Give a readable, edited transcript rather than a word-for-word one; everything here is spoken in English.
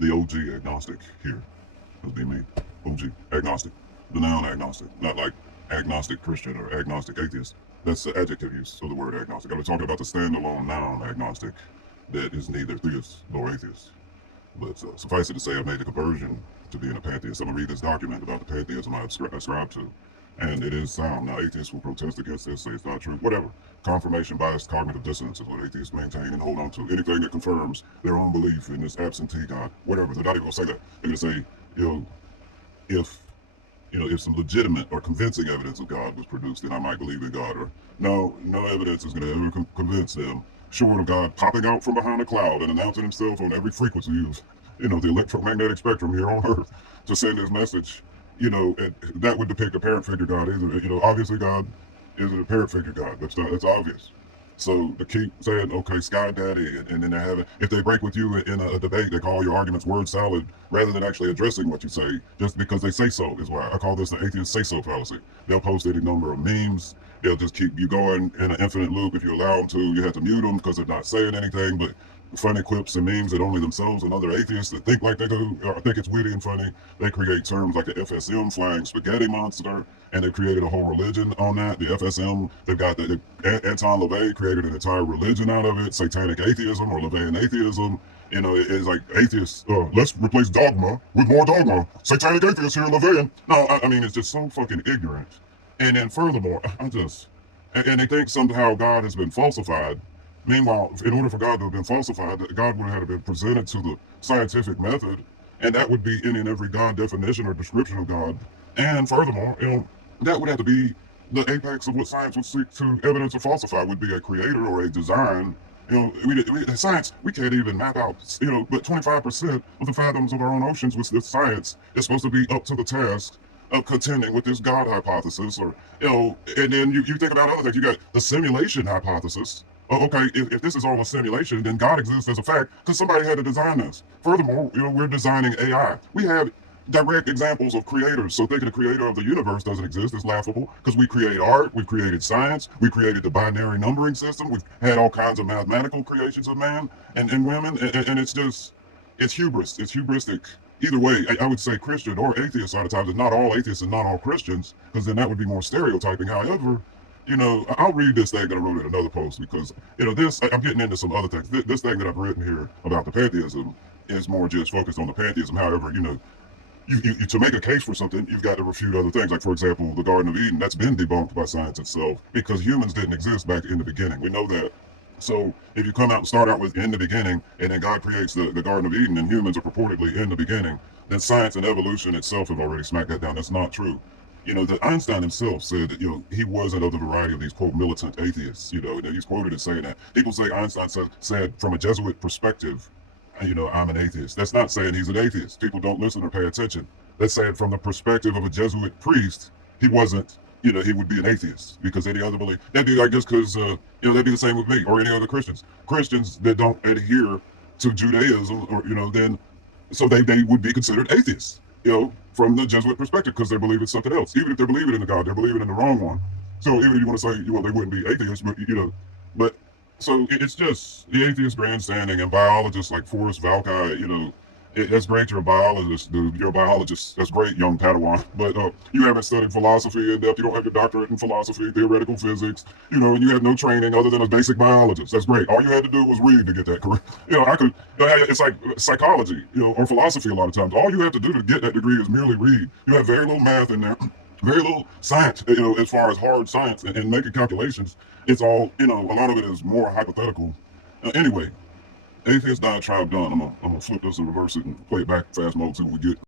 the OG agnostic here. That'd be me. OG agnostic. The noun agnostic, not like agnostic Christian or agnostic atheist. That's the adjective use of the word agnostic. I was talking about the standalone noun agnostic that is neither theist nor atheist. But suffice it to say, I've made the conversion to being a pantheist. I'm going to read this document about the pantheism I ascribe to. And it is sound. Now, atheists will protest against this, say it's not true, whatever. Confirmation bias, cognitive dissonance is what atheists maintain and hold on to. Anything that confirms their own belief in this absentee God, whatever. They're not even going to say that. They're going to say, if if some legitimate or convincing evidence of God was produced, then I might believe in God. Or no evidence is going to ever convince them, short of God popping out from behind a cloud and announcing himself on every frequency of, the electromagnetic spectrum here on Earth to send his message. That would depict a parent figure God. Obviously God isn't a parent figure God. That's obvious. So to keep saying, okay, Sky Daddy, and then they're having, if they break with you in a debate, they call your arguments word salad rather than actually addressing what you say, just because they say so, is why I call this the atheist say-so fallacy. They'll post any number of memes. They'll just keep you going in an infinite loop. If you allow them to, you have to mute them because they're not saying anything, but funny quips and memes that only themselves and other atheists that think like they do, or think it's witty and funny, they create terms like the FSM, flying spaghetti monster, and they've created a whole religion on that. The FSM, they've got Anton LaVey created an entire religion out of it, satanic atheism or LaVeyan atheism. It's like atheists, let's replace dogma with more dogma. Satanic atheists here, LaVeyan. No, I mean, it's just so fucking ignorant. And then furthermore, and they think somehow God has been falsified. Meanwhile, in order for God to have been falsified, God would have been presented to the scientific method, and that would be any and every God definition or description of God. And furthermore, that would have to be the apex of what science would seek to evidence or falsify, would be a creator or a design. Science, we can't even map out, but 25% of the fathoms of our own oceans with this science is supposed to be up to the task of contending with this God hypothesis, or, and then you think about other things. You got the simulation hypothesis. Oh, okay, if this is all a simulation, then God exists as a fact because somebody had to design this. Furthermore, we're designing AI. We have direct examples of creators. So thinking the creator of the universe doesn't exist is laughable because we create art, we've created science, we created the binary numbering system, we've had all kinds of mathematical creations of man and women, and it's hubris. It's hubristic. Either way, I would say Christian or atheist a lot of times, and not all atheists and not all Christians, because then that would be more stereotyping. However, I'll read this thing that I wrote in another post because, I'm getting into some other things. This thing that I've written here about the pantheism is more just focused on the pantheism. However, you to make a case for something, you've got to refute other things. Like, for example, the Garden of Eden, that's been debunked by science itself because humans didn't exist back in the beginning. We know that. So if you come out and start out with in the beginning, and then God creates the Garden of Eden, and humans are purportedly in the beginning, then science and evolution itself have already smacked that down. That's not true. That Einstein himself said that, he wasn't of the variety of these, quote, militant atheists, he's quoted as saying that. People say Einstein said from a Jesuit perspective, I'm an atheist. That's not saying he's an atheist. People don't listen or pay attention. That's saying from the perspective of a Jesuit priest, he wasn't, he would be an atheist because any other belief, that'd be, I guess, because, that'd be the same with me or any other Christians. Christians that don't adhere to Judaism or, then, so they would be considered atheists, from the Jesuit perspective because they believe it's something else. Even if they're believing in the God, they're believing in the wrong one. So even if you want to say, well, they wouldn't be atheists, but so it's just the atheist grandstanding, and biologists like Forrest Valkai, that's great. You're a biologist, dude. You're a biologist. That's great, young Padawan. But you haven't studied philosophy in depth. You don't have your doctorate in philosophy, theoretical physics, and you have no training other than a basic biologist. That's great. All you had to do was read to get that correct. It's like psychology, or philosophy a lot of times. All you have to do to get that degree is merely read. You have very little math in there. Very little science, as far as hard science and making calculations. It's all, a lot of it is more hypothetical. Anyway, atheist diatribe done. I'm gonna flip this and reverse it and play it back fast mode till we get